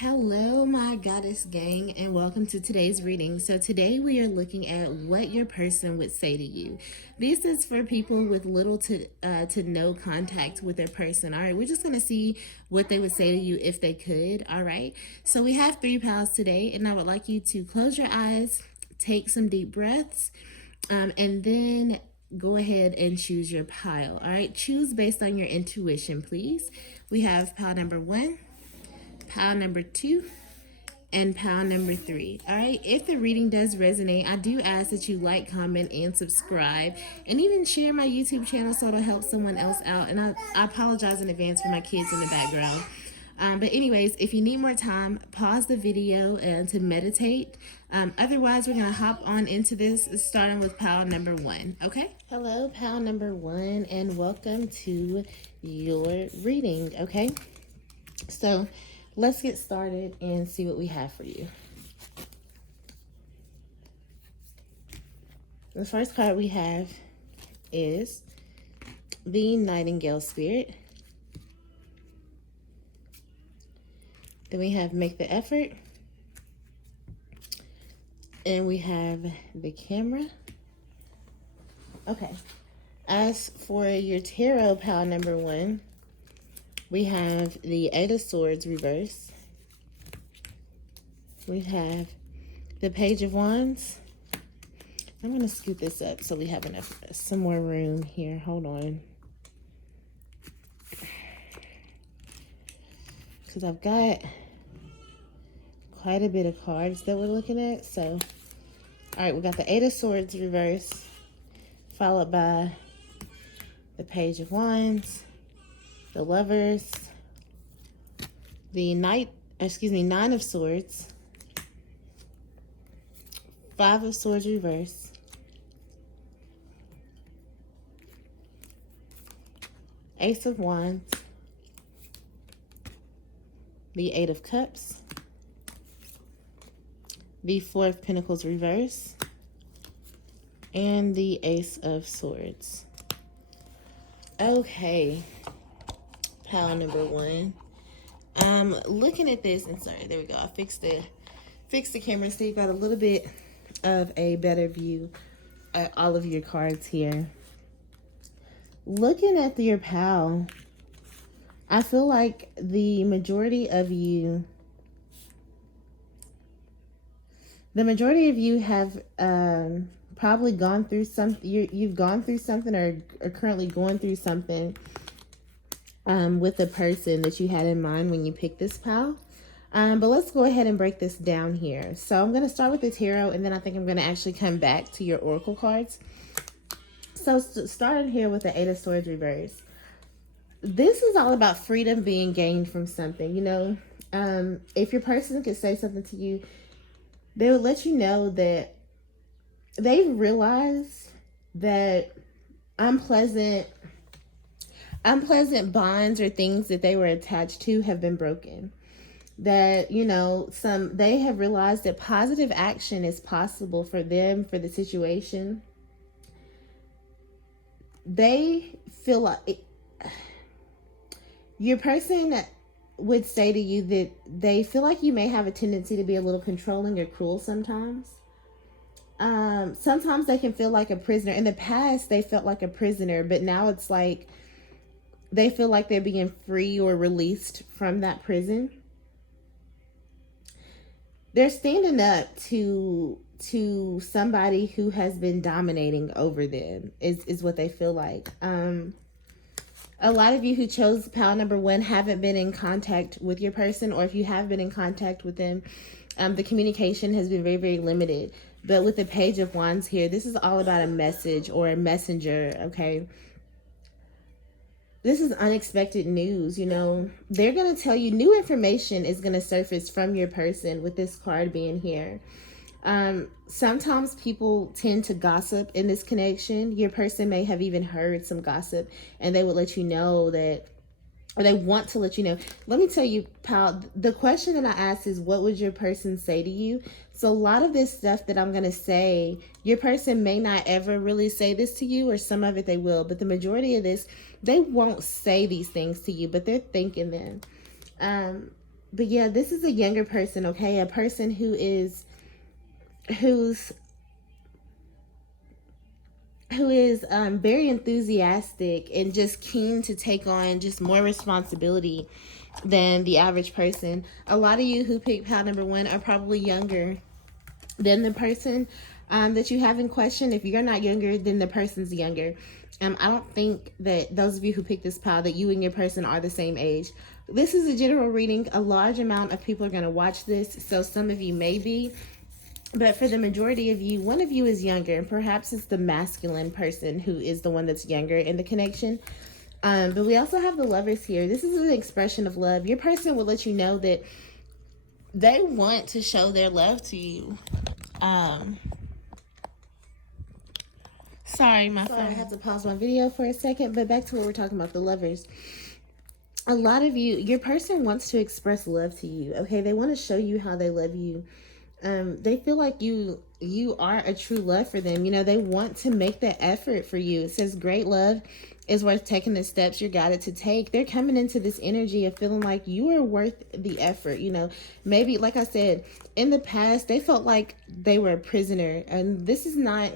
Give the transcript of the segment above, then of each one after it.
Hello, my goddess gang, and welcome to today's reading. So, today we are looking at what your person would say to you. This is for people with little to no contact with their person. All right, we're just gonna see what they would say to you if they could. All right, so we have 3 pals today, and I would like you to close your eyes, take some deep breaths, and then go ahead and choose your pile. All right, choose based on your intuition, please. We have pile number 1, pile number 2, and pile number 3. All right, if the reading does resonate, I do ask that you like, comment, and subscribe, and even share my YouTube channel so it'll help someone else out. And I apologize in advance for my kids in the background. But anyways, if you need more time, pause the video and to meditate. Otherwise, we're gonna hop on into this, starting with pile number 1. Okay. Hello, pile number 1, and welcome to your reading. Okay. So let's get started and see what we have for you. The first card we have is the Nightingale Spirit. Then we have Make the Effort. And we have the Camera. Okay. As for your tarot pile number 1, we have the 8 of Swords reverse. We have the Page of Wands. I'm going to scoot this up so we have some more room here. Hold on. Because I've got quite a bit of cards that we're looking at. So, all right, we got the 8 of Swords reverse, followed by the Page of Wands, the Lovers, the 9 of Swords, 5 of Swords reverse, Ace of Wands, the 8 of Cups, the 4 of Pentacles reverse, and the Ace of Swords. Okay, pile number 1. I'm looking at this, and sorry, there we go. I fixed the camera so you got a little bit of a better view at all of your cards here. Looking at your pile, I feel like the majority of you have probably gone through something. You've gone through something or are currently going through something with the person that you had in mind when you picked this pile. But let's go ahead and break this down here. So I'm going to start with the tarot, and then I think I'm going to actually come back to your oracle cards. So starting here with the 8 of Swords reverse. This is all about freedom being gained from something. You know, if your person could say something to you, they would let you know that they realize that unpleasant bonds or things that they were attached to have been broken. That, you know, they have realized that positive action is possible for them, for the situation. They feel like your person would say to you that they feel like you may have a tendency to be a little controlling or cruel sometimes. Sometimes they can feel like a prisoner. In the past, they felt like a prisoner, but now it's like they feel like they're being free or released from that prison. They're standing up to somebody who has been dominating over them is what they feel like. A lot of you who chose pile number 1 haven't been in contact with your person, or if you have been in contact with them, the communication has been very, very limited. But with the Page of Wands here, this is all about a message or a messenger, okay? This is unexpected news, you know. They're going to tell you new information is going to surface from your person with this card being here. Sometimes people tend to gossip in this connection. Your person may have even heard some gossip, and they would let you know that, or they want to let you know. Let me tell you, pal, the question that I asked is, what would your person say to you? So a lot of this stuff that I'm going to say, your person may not ever really say this to you, or some of it they will, but the majority of this, they won't say these things to you, but they're thinking them. But yeah, this is a younger person, okay? A person who's who is very enthusiastic and just keen to take on just more responsibility than the average person. A lot of you who pick pile number one are probably younger than the person that you have in question. If you're not younger, then the person's younger. I don't think that those of you who pick this pile, that you and your person are the same age. This is a general reading. A large amount of people are going to watch this, so some of you may be. But for the majority of you, one of you is younger, and perhaps it's the masculine person who is the one that's younger in the connection. But we also have the lovers here. This is an expression of love. Your person will let you know that they want to show their love to you. Sorry, my phone. I had to pause my video for a second, but back to what we're talking about, the lovers. A lot of you, your person wants to express love to you, okay? They want to show you how they love you. They feel like you are a true love for them. You know, they want to make the effort for you. It says great love is worth taking the steps you're guided to take. They're coming into this energy of feeling like you are worth the effort. You know, maybe, like I said, in the past, they felt like they were a prisoner. And this is not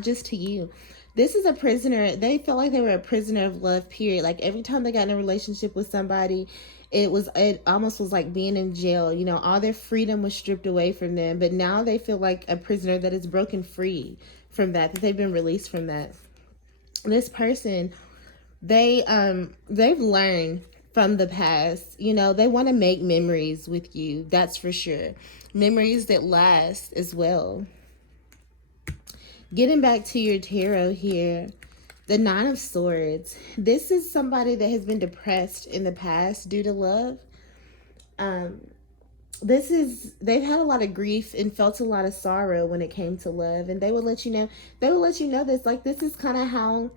just to you. This is a prisoner. They felt like they were a prisoner of love, period. Like every time they got in a relationship with somebody, it almost was like being in jail. You know, all their freedom was stripped away from them. But now they feel like a prisoner that is broken free from that they've been released from that. This person, they've learned from the past. You know, they want to make memories with you. That's for sure. Memories that last as well. Getting back to your tarot here, the Nine of Swords. This is somebody that has been depressed in the past due to love. They've had a lot of grief and felt a lot of sorrow when it came to love. And they will let you know this, like, this is kind of how,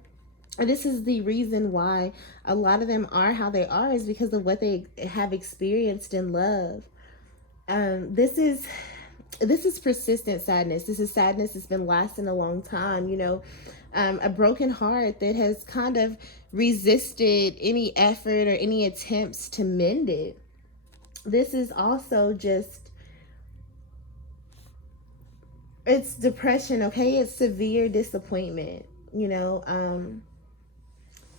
this is the reason why a lot of them are how they are, is because of what they have experienced in love. This is persistent sadness. This is sadness that's been lasting a long time, you know, a broken heart that has kind of resisted any effort or any attempts to mend it. This is also just, it's depression, okay? It's severe disappointment, you know.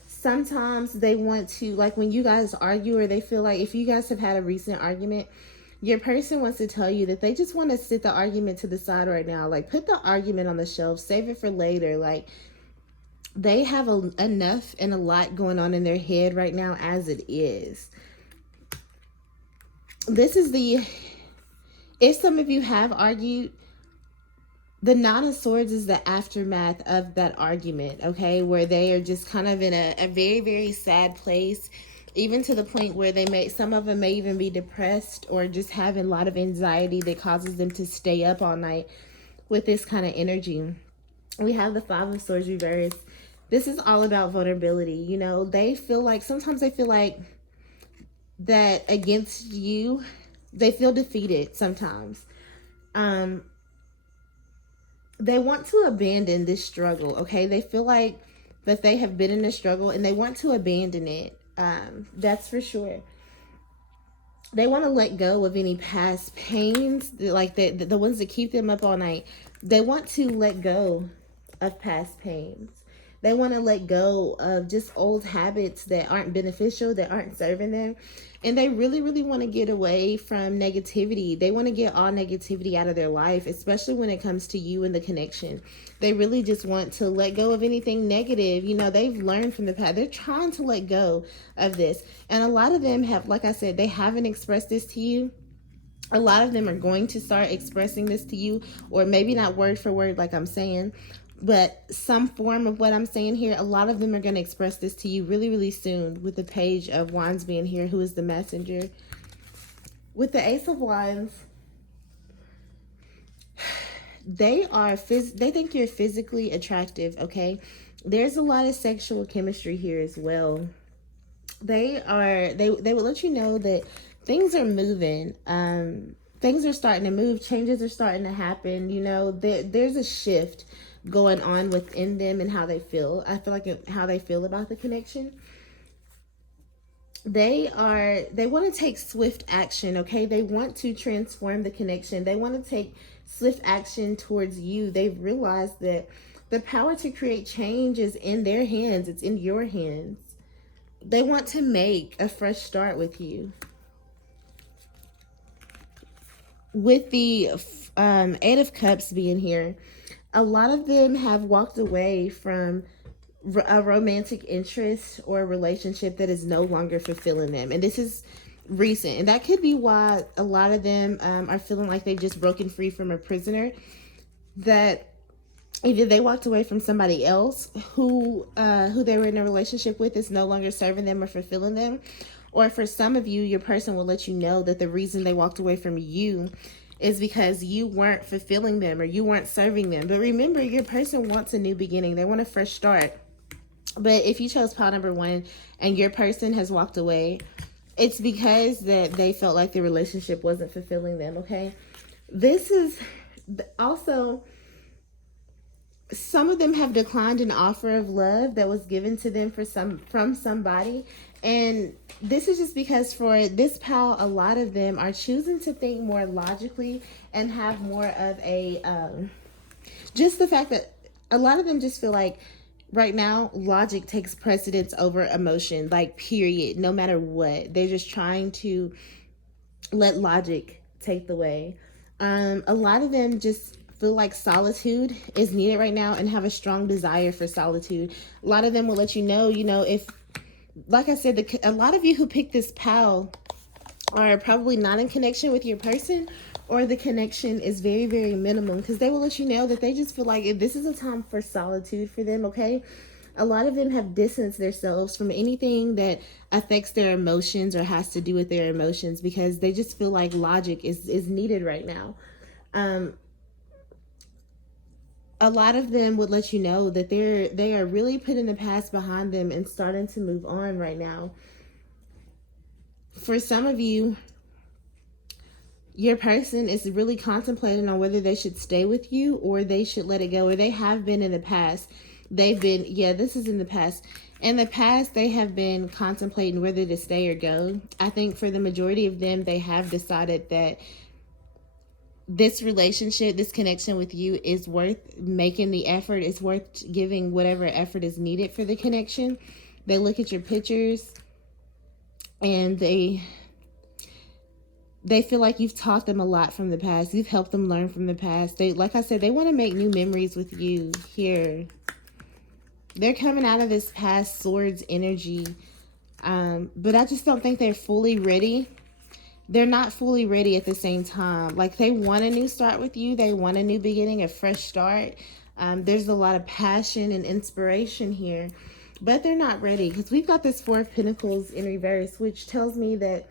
Sometimes they want to, like when you guys argue, or they feel like if you guys have had a recent argument, your person wants to tell you that they just want to sit the argument to the side right now. Like, put the argument on the shelf, save it for later. Like, they have enough and a lot going on in their head right now as it is. This is if some of you have argued, the Nine of Swords is the aftermath of that argument, okay? Where they are just kind of in a very, very sad place, even to the point where some of them may even be depressed or just having a lot of anxiety that causes them to stay up all night with this kind of energy. We have the Five of Swords reversed. This is all about vulnerability. You know, sometimes they feel like that against you, they feel defeated sometimes. They want to abandon this struggle, okay? They feel like that they have been in a struggle and they want to abandon it. That's for sure. They want to let go of any past pains, like the ones that keep them up all night. They want to let go of past pains. They want to let go of just old habits that aren't beneficial, that aren't serving them. And they really, really want to get away from negativity. They want to get all negativity out of their life, especially when it comes to you and the connection. They really just want to let go of anything negative. You know, they've learned from the past. They're trying to let go of this. And a lot of them have, like I said, they haven't expressed this to you. A lot of them are going to start expressing this to you, or maybe not word for word like I'm saying, but some form of what I'm saying here. A lot of them are going to express this to you really, really soon, with the Page of Wands being here, who is the messenger. With the Ace of Wands, they think you're physically attractive, okay? There's a lot of sexual chemistry here as well. They will let you know that things are moving. Things are starting to move. Changes are starting to happen. You know, there's a shift going on within them and how they feel. I feel like how they feel about the connection. They want to take swift action, okay? They want to transform the connection. They want to take swift action towards you. They've realized that the power to create change is in their hands. It's in your hands. They want to make a fresh start with you. With the Eight of Cups being here, a lot of them have walked away from a romantic interest or a relationship that is no longer fulfilling them. And this is recent. And that could be why a lot of them are feeling like they've just broken free from a prisoner. That either they walked away from somebody else who they were in a relationship with is no longer serving them or fulfilling them. Or for some of you, your person will let you know that the reason they walked away from you is because you weren't fulfilling them or you weren't serving them. But remember, your person wants a new beginning. They want a fresh start. But if you chose pile number 1 and your person has walked away, it's because that they felt like the relationship wasn't fulfilling them, okay? This is also, some of them have declined an offer of love that was given to them from somebody. And this is just because for this pile, a lot of them are choosing to think more logically and have more of a, just the fact that a lot of them just feel like right now, logic takes precedence over emotion, like period, no matter what. They're just trying to let logic take the way. A lot of them just feel like solitude is needed right now and have a strong desire for solitude. A lot of them will let you know, if, like I said, a lot of you who picked this pal are probably not in connection with your person, or the connection is very, very minimum, because they will let you know that they just feel like if this is a time for solitude for them, okay? A lot of them have distanced themselves from anything that affects their emotions or has to do with their emotions, because they just feel like logic is needed right now. A lot of them would let you know that they are really putting the past behind them and starting to move on right now. For some of you, your person is really contemplating on whether they should stay with you or they should let it go, or they have been in the past. This is in the past. In the past, they have been contemplating whether to stay or go. I think for the majority of them, they have decided that this relationship, this connection with you is worth making the effort. It's worth giving whatever effort is needed for the connection. They look at your pictures and they feel like you've taught them a lot from the past. You've helped them learn from the past. Like I said, they want to make new memories with you here. They're coming out of this past swords energy. But I just don't think they're fully ready. They're not fully ready at the same time. Like, they want a new start with you. They want a new beginning, a fresh start. There's a lot of passion and inspiration here. But they're not ready, because we've got this Four of Pentacles in reverse, which tells me that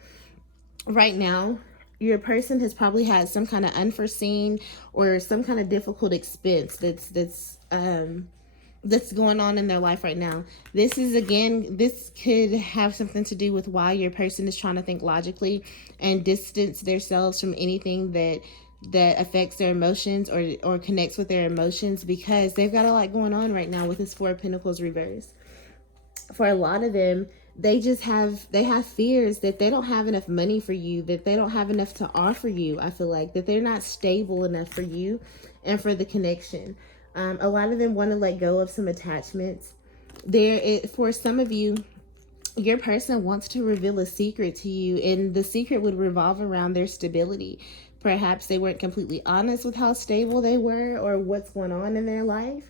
right now, your person has probably had some kind of unforeseen or some kind of difficult expense that's going on in their life right now. This could have something to do with why your person is trying to think logically and distance themselves from anything that affects their emotions or connects with their emotions, because they've got a lot going on right now with this Four of Pentacles reverse. For a lot of them, they have fears that they don't have enough money for you, that they don't have enough to offer you. I feel like that they're not stable enough for you and for the connection. A lot of them want to let go of some attachments. For some of you, your person wants to reveal a secret to you, and the secret would revolve around their stability. Perhaps they weren't completely honest with how stable they were or what's going on in their life.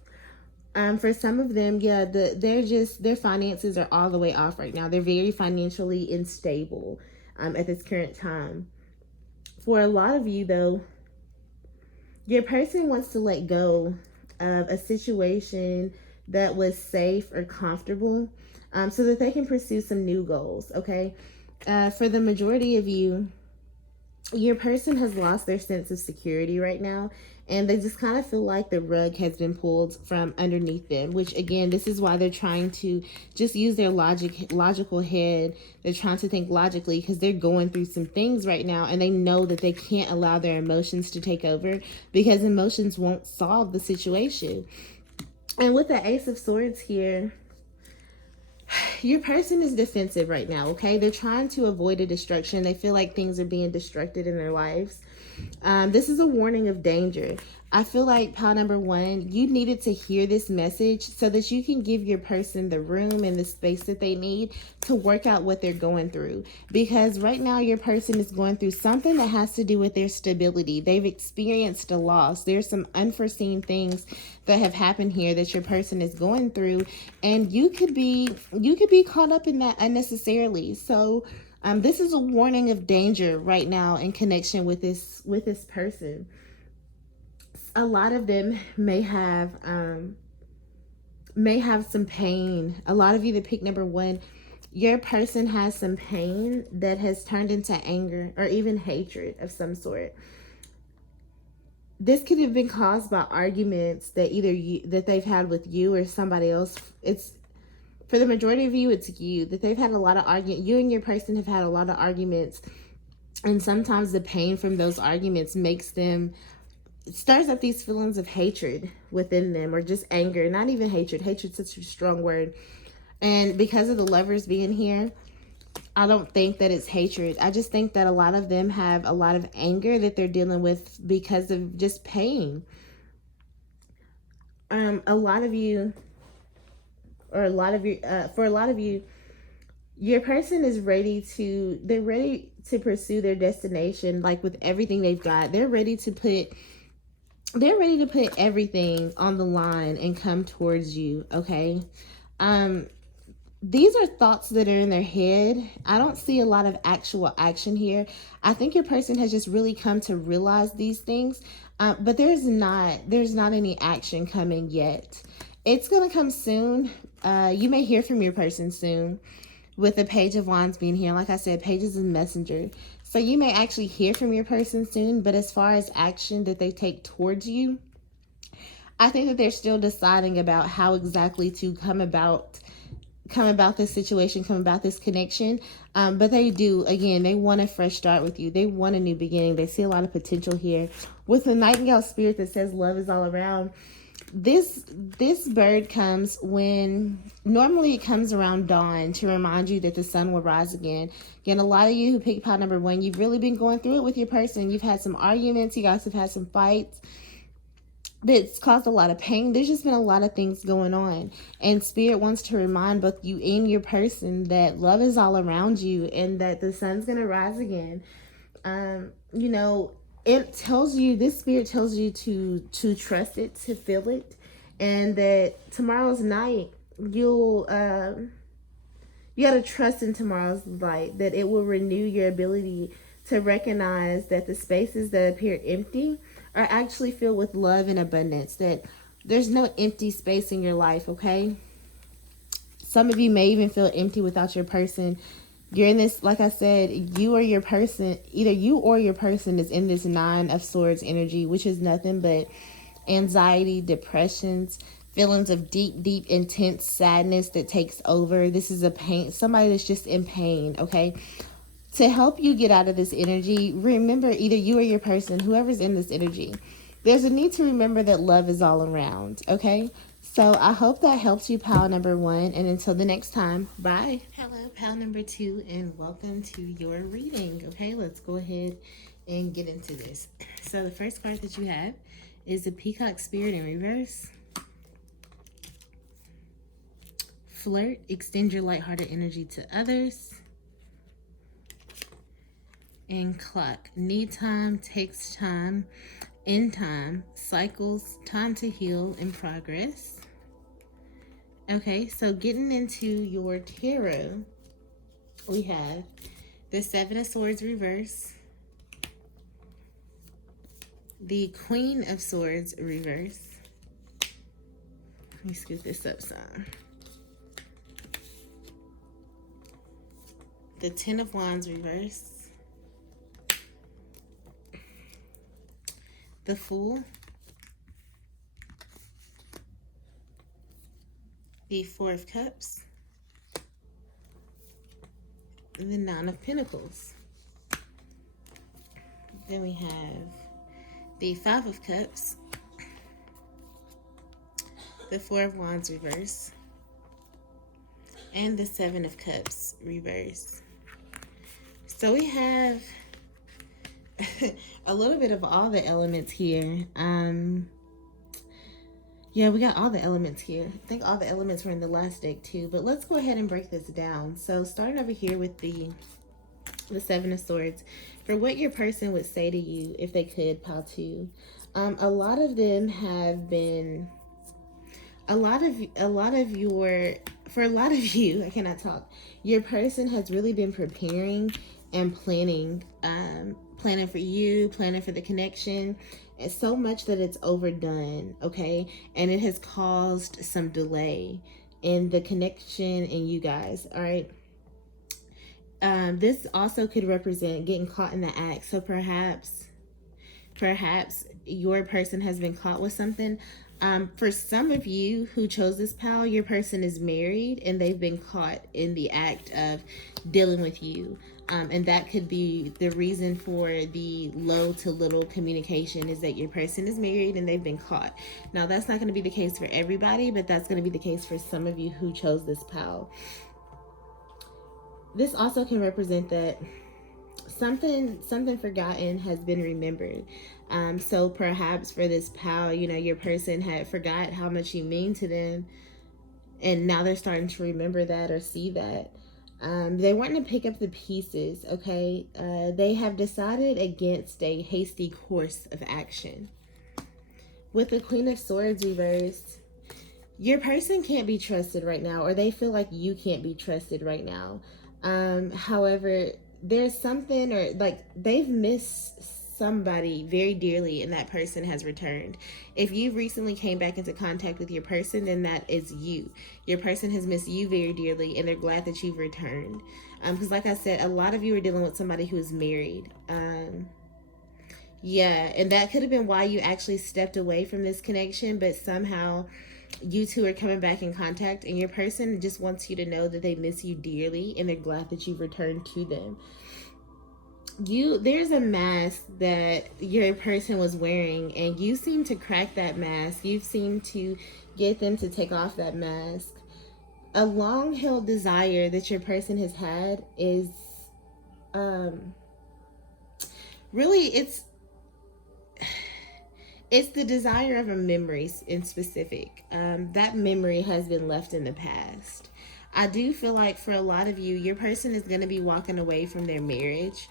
For some of them, their finances are all the way off right now. They're very financially unstable at this current time. For a lot of you, though, your person wants to let go of a situation that was safe or comfortable, so that they can pursue some new goals, okay? For the majority of you, your person has lost their sense of security right now, and they just kind of feel like the rug has been pulled from underneath them, which, again, this is why they're trying to just use their logical head. They're trying to think logically, because they're going through some things right now, and they know that they can't allow their emotions to take over, because emotions won't solve the situation. And with the Ace of Swords here, Your person is defensive right now, okay? They're trying to avoid a destruction. They feel like things are being destructed in their lives. This is a warning of danger. I feel like pile number one, you needed to hear this message so that you can give your person the room and the space that they need to work out what they're going through. Because right now your person is going through something that has to do with their stability. They've experienced a loss. There's some unforeseen things that have happened here that your person is going through, and you could be caught up in that unnecessarily. So this is a warning of danger right now in connection with this person. A lot of them may have some pain. A lot of you that pick number one, your person has some pain that has turned into anger or even hatred of some sort. This could have been caused by arguments that that they've had with you or somebody else. It's for the majority of you, it's you, that they've had a lot of arguments. You and your person have had a lot of arguments. And sometimes the pain from those arguments stirs up these feelings of hatred within them, or just anger. Not even hatred. Hatred's such a strong word. And because of the Lovers being here, I don't think that it's hatred. I just think that a lot of them have a lot of anger that they're dealing with because of just pain. A lot of you, for a lot of you, your person is ready to pursue their destination, like with everything they've got. They're ready to put everything on the line and come towards you, okay? These are thoughts that are in their head. I don't see a lot of actual action here. I think your person has just really come to realize these things, but there's not any action coming yet. It's going to come soon. You may hear from your person soon, with the Page of Wands being here. Like I said, Page is a messenger. So you may actually hear from your person soon, but as far as action that they take towards you, I think that they're still deciding about how exactly to come about this situation, come about this connection. But they do, again, they want a fresh start with you. They want a new beginning. They see a lot of potential here. With the Nightingale spirit that says love is all around, this bird comes when normally it comes around dawn to remind you that the sun will rise again. Again, a lot of you who picked pile number one, you've really been going through it with your person. You've had some arguments. You guys have had some fights that's caused a lot of pain. There's just been a lot of things going on, and Spirit wants to remind both you and your person that love is all around you and that the sun's gonna rise again. You know, it tells you, this Spirit tells you to trust it, to feel it, and that tomorrow's night you gotta trust in tomorrow's light, that it will renew your ability to recognize that the spaces that appear empty are actually filled with love and abundance, that there's no empty space in your life, okay? Some of you may even feel empty without your person. You're in this, like I said, you or your person, either you or your person is in this Nine of Swords energy, which is nothing but anxiety, depressions, feelings of deep, intense sadness that takes over. This is a pain, somebody that's just in pain, okay? To help you get out of this energy, remember, either you or your person, whoever's in this energy, there's a need to remember that love is all around, okay? So I hope that helps you, pile number one. And until the next time, bye. Hello, pile number two, and welcome to your reading. Okay, let's go ahead and get into this. So the first card that you have is the Peacock Spirit in reverse. Flirt, extend your lighthearted energy to others. And Clock, need time, takes time, end time, cycles, time to heal, in progress. Okay, so getting into your tarot, we have the Seven of Swords reverse, the Queen of Swords reverse. Let me scoot this up some. The Ten of Wands reverse, the Fool, the Four of Cups, the Nine of Pentacles. Then we have the Five of Cups, the Four of Wands reverse, And the Seven of Cups reverse. So we have a little bit of all the elements here. Yeah, we got all the elements here. I think all the elements were in the last deck too, but let's go ahead and break this down. So starting over here with the Seven of Swords, for what your person would say to you if they could, pile two. A lot of them have been, a lot of your, for a lot of you, I cannot talk, your person has really been preparing and planning, planning for you, planning for the connection. It's so much that it's overdone, okay? And it has caused some delay in the connection and you guys, all right? This also could represent getting caught in the act. So perhaps your person has been caught with something. For some of you who chose this pal, your person is married and they've been caught in the act of dealing with you. And that could be the reason for the low to little communication, is that your person is married and they've been caught. Now, that's not going to be the case for everybody, but that's going to be the case for some of you who chose this pal. This also can represent that something forgotten has been remembered. So perhaps for this pal, you know, your person had forgot how much you mean to them, and now they're starting to remember that or see that. They want to pick up the pieces, okay? They have decided against a hasty course of action. With the Queen of Swords reversed, your person can't be trusted right now, or they feel like you can't be trusted right now. However, there's something, or like they've missed somebody very dearly and that person has returned. If you recently came back into contact with your person, then that is you. Your person has missed you very dearly and they're glad that you've returned. Because like I said, a lot of you are dealing with somebody who is married. Yeah, and that could have been why you actually stepped away from this connection, but somehow you two are coming back in contact and your person just wants you to know that they miss you dearly and they're glad that you've returned to them. There's a mask that your person was wearing and you seem to crack that mask. You seem to get them to take off that mask. A long held desire that your person has had is really it's the desire of a memory in specific. That memory has been left in the past. I do feel like for a lot of you, your person is going to be walking away from their marriage.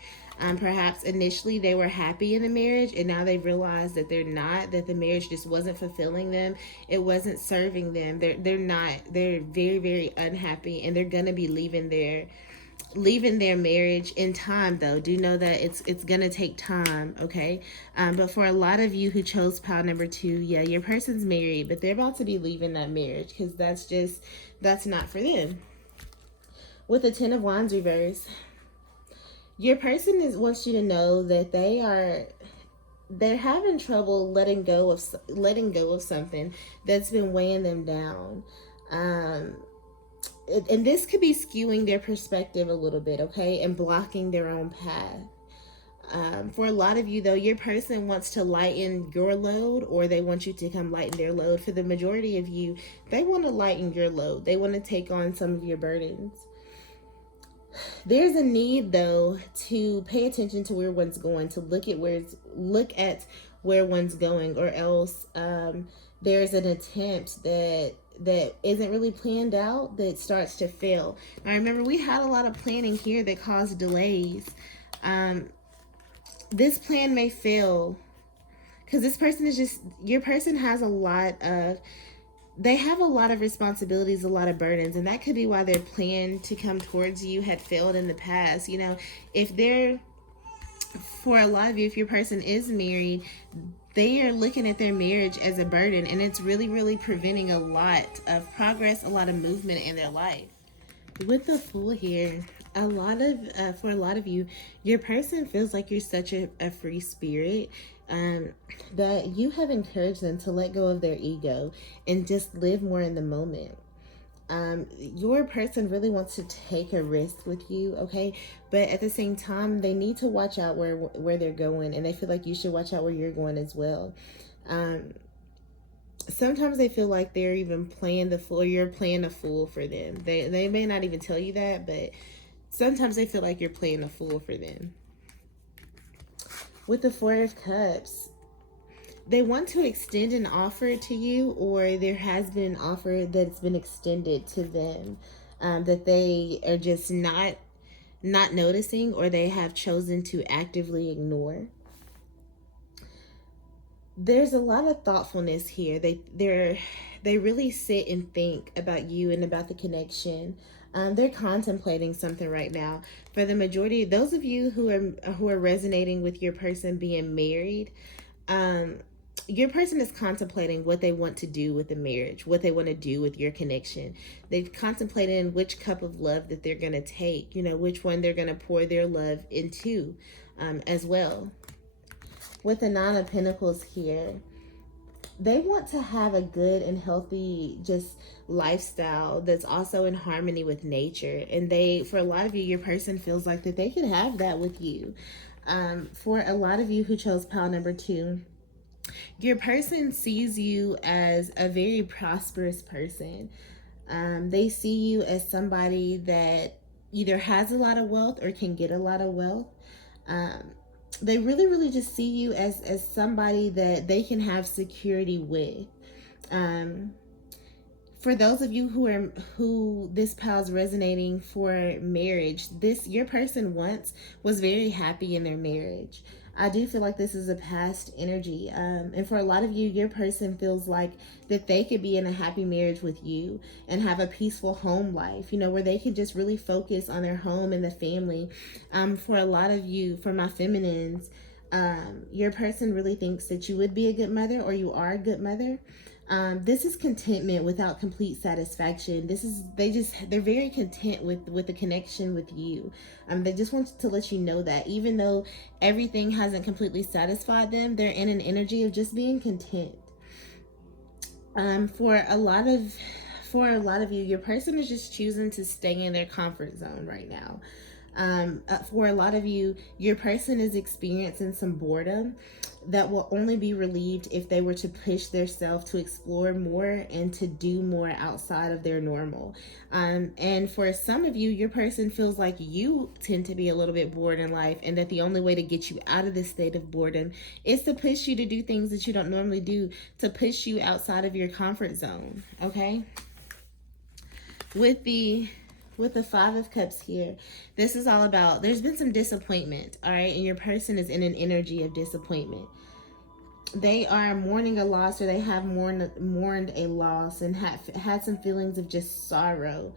Perhaps initially they were happy in the marriage and now they've realized that they're not, that the marriage just wasn't fulfilling them. It wasn't serving them. They're very, very unhappy and they're going to be leaving their marriage in time. Though do know that it's gonna take time, okay? But for a lot of you who chose pile number 2, yeah, your person's married, but they're about to be leaving that marriage because that's not for them. With the 10 of Wands reverse, your person wants you to know that they're having trouble letting go of something that's been weighing them down. And this could be skewing their perspective a little bit, okay, and blocking their own path. For a lot of you, though, your person wants to lighten your load, or they want you to come lighten their load. For the majority of you, they want to lighten your load. They want to take on some of your burdens. There's a need, though, to pay attention to where one's going, to look at where one's going, or else there's an attempt that isn't really planned out that starts to fail. Now remember, we had a lot of planning here that caused delays. This plan may fail because this person is just, your person has they have a lot of responsibilities, a lot of burdens, and that could be why their plan to come towards you had failed in the past. You know, for a lot of you, if your person is married, they are looking at their marriage as a burden, and it's really, really preventing a lot of progress, a lot of movement in their life. With the Fool here, for a lot of you, your person feels like you're such a free spirit, that you have encouraged them to let go of their ego and just live more in the moment. Your person really wants to take a risk with you, okay? But at the same time, they need to watch out where they're going, and they feel like you should watch out where you're going as well. Sometimes they feel like they're even playing the fool. You're playing a fool for them. They may not even tell you that, but sometimes they feel like you're playing a fool for them. With the Four of Cups, they want to extend an offer to you, or there has been an offer that's been extended to them, that they are just not noticing, or they have chosen to actively ignore. There's a lot of thoughtfulness here. They really sit and think about you and about the connection. They're contemplating something right now. For the majority, those of you who are resonating with your person being married, your person is contemplating what they want to do with the marriage, what they want to do with your connection. They've contemplated which cup of love that they're going to take, which one they're going to pour their love into, as well. With the Nine of Pentacles here, they want to have a good and healthy just lifestyle that's also in harmony with nature. And for a lot of you, your person feels like that they could have that with you. For a lot of you who chose pile number 2, your person sees you as a very prosperous person. They see you as somebody that either has a lot of wealth or can get a lot of wealth. They really, really just see you as somebody that they can have security with. For those of you who this pile's resonating for marriage, your person once was very happy in their marriage. I do feel like this is a past energy. And for a lot of you, your person feels like that they could be in a happy marriage with you and have a peaceful home life, where they can just really focus on their home and the family. For a lot of you, for my feminines, your person really thinks that you would be a good mother, or you are a good mother. This is contentment without complete satisfaction. They're very content with the connection with you. They just want to let you know that even though everything hasn't completely satisfied them, they're in an energy of just being content. For a lot of you, your person is just choosing to stay in their comfort zone right now. For a lot of you, your person is experiencing some boredom that will only be relieved if they were to push themselves to explore more and to do more outside of their normal. And for some of you, your person feels like you tend to be a little bit bored in life, and that the only way to get you out of this state of boredom is to push you to do things that you don't normally do, to push you outside of your comfort zone. Okay? With the Five of Cups here, this is all about, there's been some disappointment, all right? And your person is in an energy of disappointment. They are mourning a loss, or they have mourned a loss and had some feelings of just sorrow.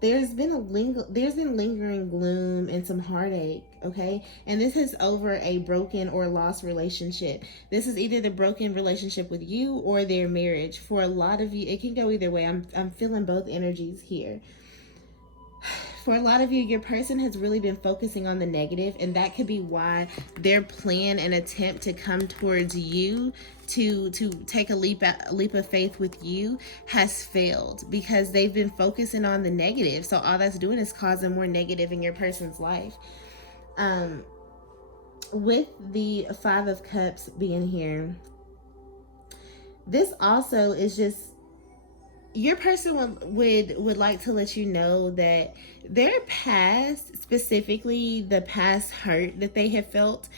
There's been lingering gloom and some heartache, okay? And this is over a broken or lost relationship. This is either the broken relationship with you or their marriage. For a lot of you, it can go either way. I'm feeling both energies here. For a lot of you, your person has really been focusing on the negative, and that could be why their plan and attempt to come towards you to take a leap of faith with you has failed, because they've been focusing on the negative. So all that's doing is causing more negative in your person's life. With the Five of Cups being here, this also is just, your person would like to let you know that their past, specifically the past hurt that they have felt,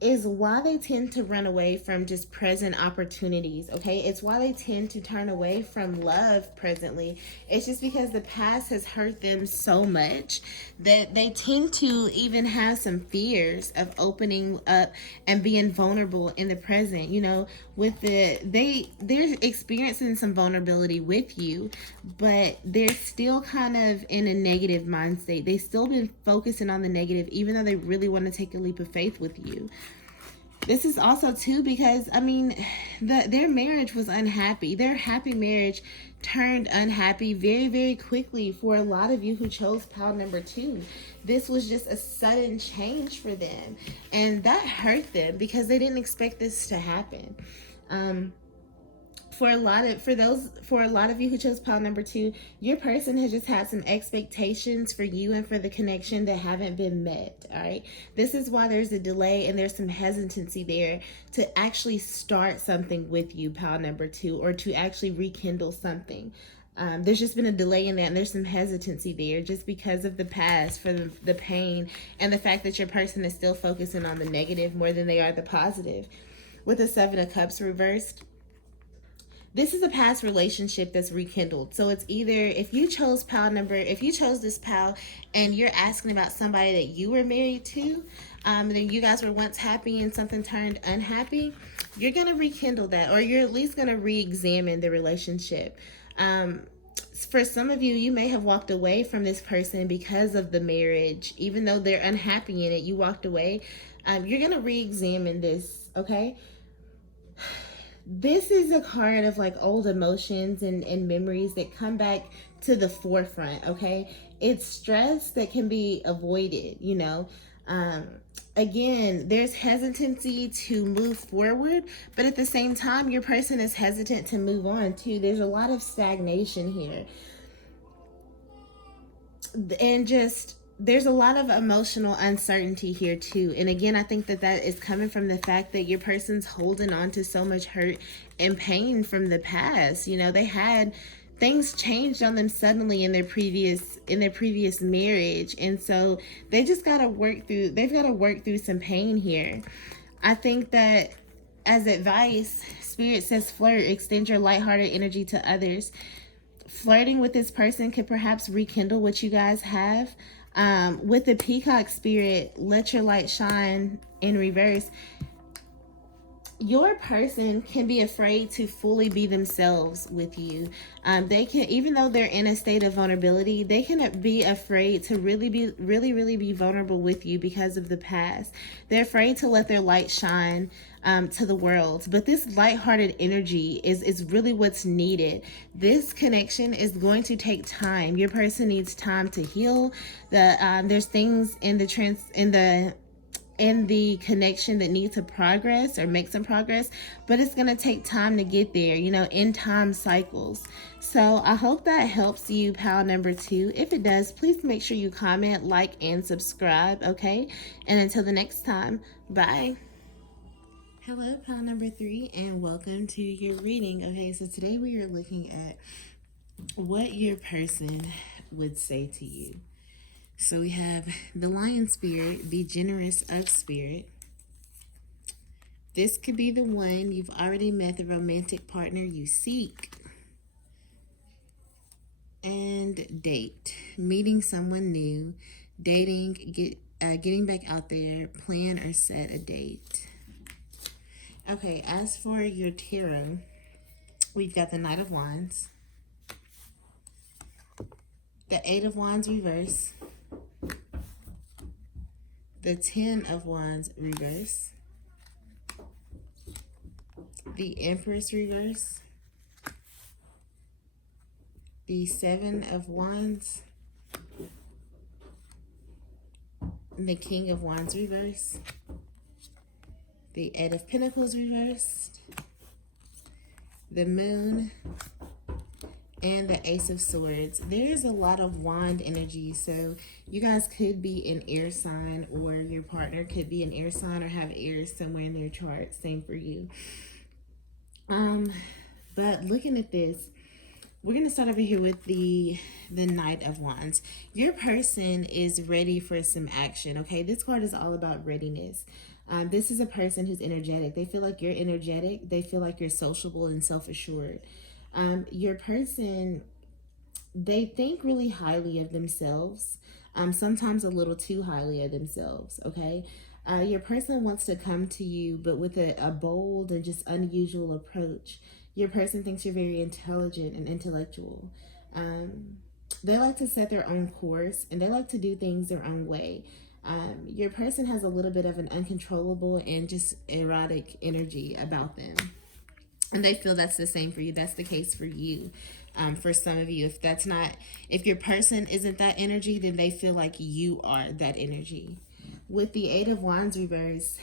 is why they tend to run away from just present opportunities, okay? It's why they tend to turn away from love presently. It's just because the past has hurt them so much that they tend to even have some fears of opening up and being vulnerable in the present. They're experiencing some vulnerability with you, but they're still kind of in a negative mind state. They've still been focusing on the negative, even though they really want to take a leap of faith with you. This is also too because, their marriage was unhappy. Their happy marriage turned unhappy very, very quickly for a lot of you who chose pile number 2. This was just a sudden change for them, and that hurt them because they didn't expect this to happen. For a lot of you who chose pile number 2, your person has just had some expectations for you and for the connection that haven't been met. All right, this is why there's a delay and there's some hesitancy there to actually start something with you, pile number 2, or to actually rekindle something. There's just been a delay in that, and there's some hesitancy there just because of the past, for the pain, and the fact that your person is still focusing on the negative more than they are the positive. With the 7 of Cups reversed, this is a past relationship that's rekindled. So it's either, if you chose this pal and you're asking about somebody that you were married to, then you guys were once happy and something turned unhappy, you're going to rekindle that, or you're at least going to re-examine the relationship. For some of you, you may have walked away from this person because of the marriage. Even though they're unhappy in it, you walked away. You're going to re-examine this, okay? This is a card of like old emotions and memories that come back to the forefront, okay? It's stress that can be avoided, you know. Again, there's hesitancy to move forward, but at the same time, your person is hesitant to move on too. There's a lot of stagnation here. And just, there's a lot of emotional uncertainty here too. And again, I think that is coming from the fact that your person's holding on to so much hurt and pain from the past. You know, they had things changed on them suddenly in their previous marriage, and so they've got to work through some pain here. I think that, as advice, Spirit says flirt, extend your lighthearted energy to others. Flirting with this person could perhaps rekindle what you guys have. With the Peacock Spirit, let your light shine in reverse. Your person can be afraid to fully be themselves with you. They can, even though they're in a state of vulnerability, they can be afraid to really be vulnerable with you because of the past. They're afraid to let their light shine to the world. But this lighthearted energy is really what's needed. This connection is going to take time. Your person needs time to heal. There's things in the connection that need to progress or make some progress, but it's going to take time to get there, you know, in time cycles. So I hope that helps you, pal number 2. If it does, please make sure you comment, like, and subscribe, okay? And until the next time, bye. Hello, pal number 3, and welcome to your reading. Okay, so today we are looking at what your person would say to you. So we have the Lion Spirit, be generous of spirit. This could be the one you've already met, the romantic partner you seek. And date, meeting someone new, dating, getting back out there, plan or set a date. Okay, as for your tarot, we've got the Knight of Wands, the 8 of Wands reverse, the 10 of Wands reverse, the Empress reverse, the 7 of Wands, the King of Wands reverse, the 8 of Pentacles reversed, the Moon, and the Ace of Swords. There is a lot of wand energy, so you guys could be an air sign, or your partner could be an air sign or have air somewhere in their chart. Same for you. But looking at this, we're going to start over here with the Knight of Wands. Your person is ready for some action, okay? This card is all about readiness. This is a person who's energetic. They feel like you're energetic. They feel like you're sociable and self-assured. Your person, they think really highly of themselves, sometimes a little too highly of themselves, okay? Your person wants to come to you, but with a bold and just unusual approach. Your person thinks you're very intelligent and intellectual. They like to set their own course, and they like to do things their own way. Your person has a little bit of an uncontrollable and just erotic energy about them. And they feel that's the same for you. That's the case for you. For some of you, if your person isn't that energy, then they feel like you are that energy. With the 8 of Wands reverse,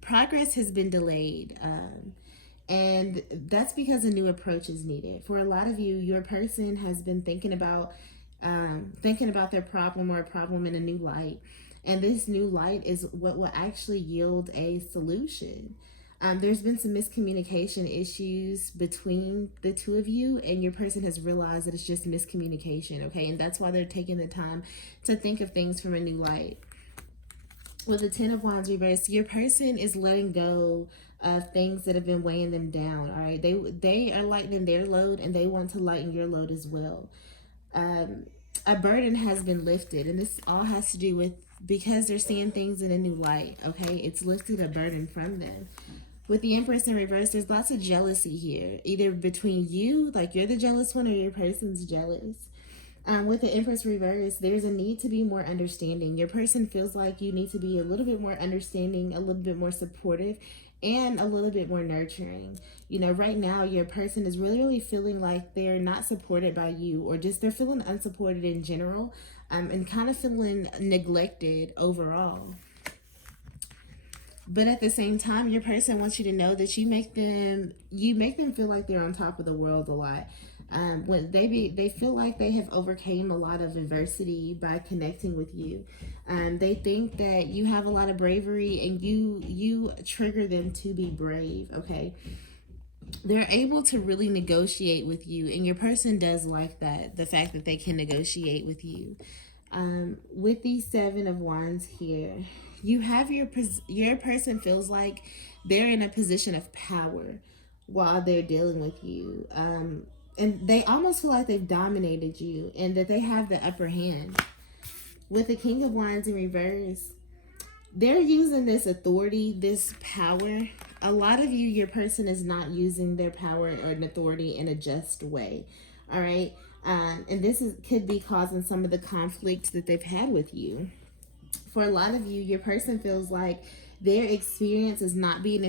progress has been delayed. And that's because a new approach is needed. For a lot of you, your person has been thinking about their problem or a problem in a new light. And this new light is what will actually yield a solution. There's been some miscommunication issues between the two of you, and your person has realized that it's just miscommunication, okay? And that's why they're taking the time to think of things from a new light. With the Ten of Wands reversed, your person is letting go of things that have been weighing them down, all right? They are lightening their load, and they want to lighten your load as well. A burden has been lifted, and this all has to do with because they're seeing things in a new light, okay? It's lifted a burden from them. With the Empress in reverse, there's lots of jealousy here, either between you, like you're the jealous one, or your person's jealous. With the Empress reverse, there's a need to be more understanding. Your person feels like you need to be a little bit more understanding, a little bit more supportive, and a little bit more nurturing. You know, right now, your person is really feeling like they're not supported by you, or just they're feeling unsupported in general, and kind of feeling neglected overall. But at the same time, your person wants you to know that you make them feel like they're on top of the world a lot. When they feel like they have overcame a lot of adversity by connecting with you. They think that you have a lot of bravery, and you trigger them to be brave, okay? They're able to really negotiate with you, and your person does like that, the fact that they can negotiate with you. With the Seven of Wands here, you have your person feels like they're in a position of power while they're dealing with you. And they almost feel like they've dominated you and that they have the upper hand. With the King of Wands in reverse, they're using this authority, this power. A lot of you, your person is not using their power or an authority in a just way. All right. And this could be causing some of the conflicts that they've had with you. For a lot of you, your person feels like their experience is not being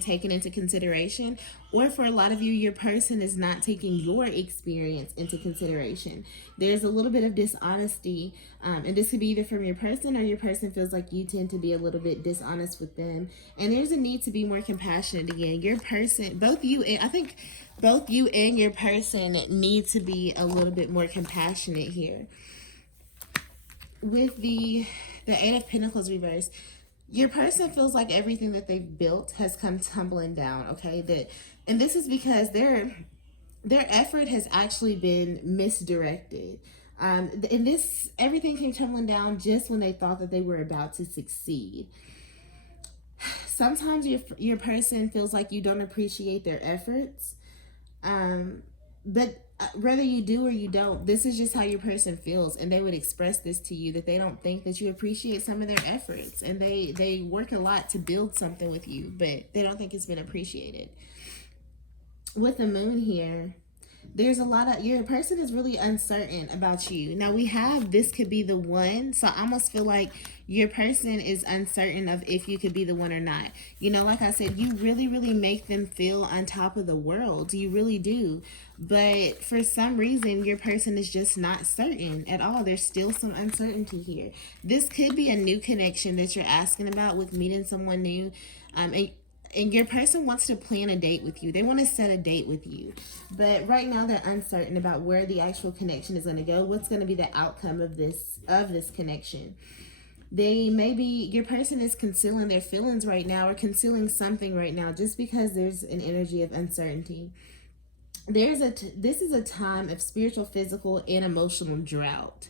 taken into consideration, or for a lot of you, your person is not taking your experience into consideration. There's a little bit of dishonesty, and this could be either from your person, or your person feels like you tend to be a little bit dishonest with them. And there's a need to be more compassionate again. Your person, both you and your person need to be a little bit more compassionate here. With the Eight of Pentacles reversed, your person feels like everything that they've built has come tumbling down, okay? And this is because their effort has actually been misdirected. And everything came tumbling down just when they thought that they were about to succeed. Sometimes your person feels like you don't appreciate their efforts. But whether you do or you don't, this is just how your person feels, and they would express this to you, that they don't think that you appreciate some of their efforts, and they work a lot to build something with you, but they don't think it's been appreciated. With the moon here, there's a lot of, your person is really uncertain about you. Now we have, this could be the one, so I almost feel like your person is uncertain of if you could be the one or not. You know, like I said, you really make them feel on top of the world. You really do. But for some reason, your person is just not certain at all. There's still some uncertainty here. This could be a new connection that you're asking about with meeting someone new. And your person wants to plan a date with you. They want to set a date with you. But right now they're uncertain about where the actual connection is going to go. What's going to be the outcome of this connection. Your person is concealing their feelings right now, or concealing something right now, just because there's an energy of uncertainty. This is a time of spiritual, physical, and emotional drought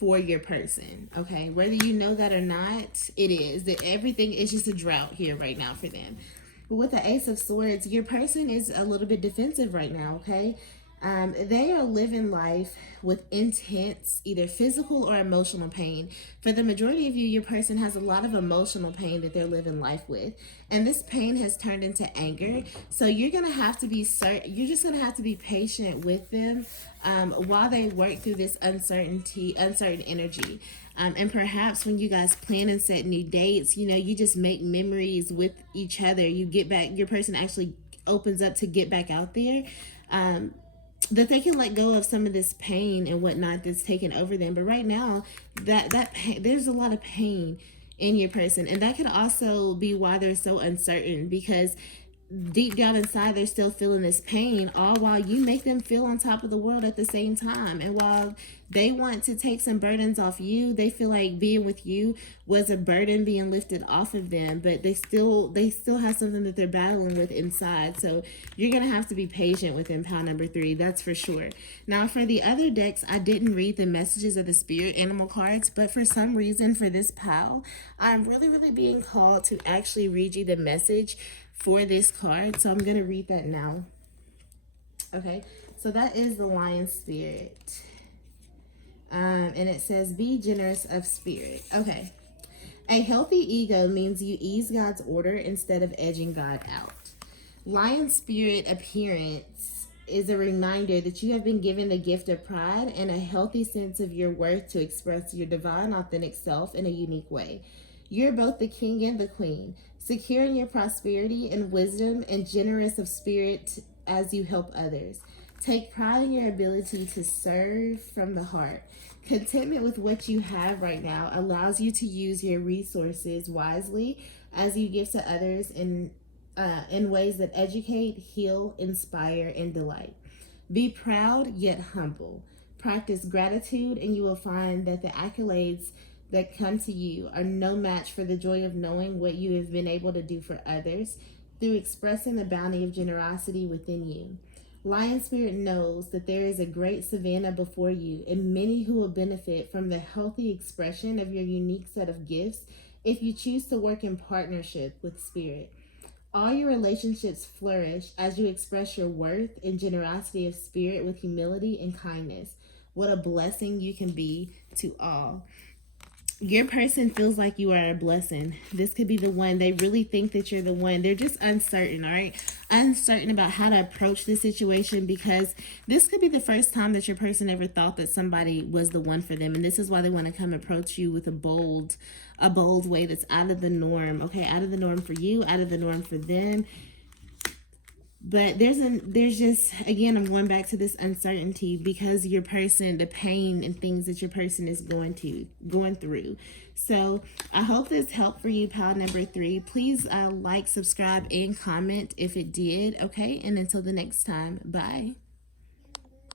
for your person, okay? Whether you know that or not, it is. Everything is just a drought here right now for them. But with the Ace of Swords, your person is a little bit defensive right now, okay? They are living life with intense, either physical or emotional pain. For the majority of you, your person has a lot of emotional pain that they're living life with. And this pain has turned into anger. So you're going to have to be patient with them while they work through this uncertain energy. And perhaps when you guys plan and set new dates, you know, you just make memories with each other. You get back, your person actually opens up to get back out there. That they can let go of some of this pain and whatnot that's taken over them. But right now, that pain, there's a lot of pain in your person. And that could also be why they're so uncertain, because deep down inside they're still feeling this pain, all while you make them feel on top of the world at the same time. And while they want to take some burdens off you, they feel like being with you was a burden being lifted off of them, but they still have something that they're battling with inside. So you're gonna have to be patient with them, pile number 3, that's for sure. Now for the other decks, I didn't read the messages of the spirit animal cards, but for some reason for this pile, I'm really being called to actually read you the message for this card. So I'm going to read that now. Okay, so that is the lion spirit. And it says, be generous of spirit. Okay. A healthy ego means you ease God's order instead of edging God out. Lion spirit appearance is a reminder that you have been given the gift of pride and a healthy sense of your worth to express your divine, authentic self in a unique way. You're both the king and the queen, secure in your prosperity and wisdom and generous of spirit as you help others. Take pride in your ability to serve from the heart. Contentment with what you have right now allows you to use your resources wisely as you give to others in ways that educate, heal, inspire, and delight. Be proud yet humble. Practice gratitude, and you will find that the accolades that come to you are no match for the joy of knowing what you have been able to do for others through expressing the bounty of generosity within you. Lion Spirit knows that there is a great savannah before you and many who will benefit from the healthy expression of your unique set of gifts if you choose to work in partnership with Spirit. All your relationships flourish as you express your worth and generosity of spirit with humility and kindness. What a blessing you can be to all. Your person feels like you are a blessing. This could be the one. They really think that you're the one. They're just uncertain, all right? Uncertain about how to approach the situation, because this could be the first time that your person ever thought that somebody was the one for them. And this is why they want to come approach you with a bold way that's out of the norm, okay? Out of the norm for you, out of the norm for them. But there's just, again, I'm going back to this uncertainty because your person, the pain and things that your person is going through. So I hope this helped for you, pile number 3. Please like, subscribe, and comment if it did. Okay, and until the next time, bye.